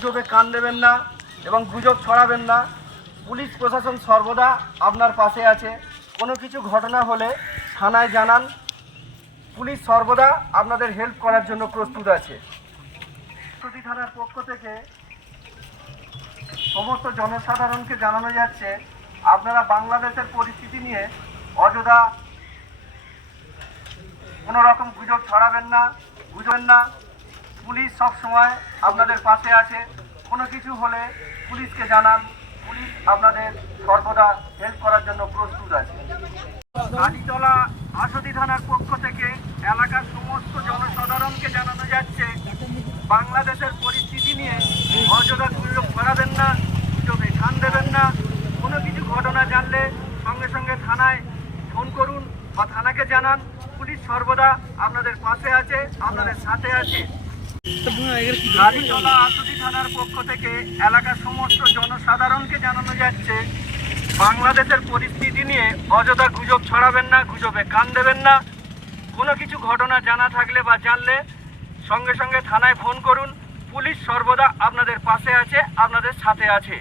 গুজবে কান দেবেন না এবং গুজব ছড়াবেন না। পুলিশ প্রশাসন সর্বদা আপনার পাশে আছে। কোনো কিছু ঘটনা হলে থানায় জানান, পুলিশ সর্বদা আপনাদের হেল্প করার জন্য প্রস্তুত আছে। প্রতি থানার পক্ষ থেকে সমস্ত জনসাধারণকে জানানো যাচ্ছে, আপনারা বাংলাদেশের পরিস্থিতি নিয়ে অযথা কোনো রকম গুজব ছড়াবেন না, বুঝবেন না। পুলিশ সব সময় আপনাদের পাশে আছে। কোনো কিছু হলে পুলিশকে জানান, পুলিশ আপনাদের সর্বদা হেল্প করার জন্য প্রস্তুত আছে। কালীতলা আশুতি থানার পক্ষ থেকে এলাকার সমস্ত জনসাধারণকে জানানো যাচ্ছে, বাংলাদেশের পরিস্থিতি নিয়ে অযথা গুজব ছড়াবেন না, গুজবে কান দেবেন না। কোনো কিছু ঘটনা জানলে সঙ্গে সঙ্গে থানায় ফোন করুন বা থানাকে জানান। পুলিশ সর্বদা আপনাদের পাশে আছে, আপনাদের সাথে আছে। কালীতলা আশুতি থানার পক্ষ থেকে এলাকার সমস্ত জনসাধারণকে জানানো যাচ্ছে, বাংলাদেশের পরিস্থিতি নিয়ে অযথা গুজব ছড়াবেন না, গুজবে কান দেবেন না। কোনো কিছু ঘটনা জানা থাকলে বা জানলে সঙ্গে সঙ্গে থানায় ফোন করুন। পুলিশ সর্বদা আপনাদের পাশে আছে, আপনাদের সাথে আছে।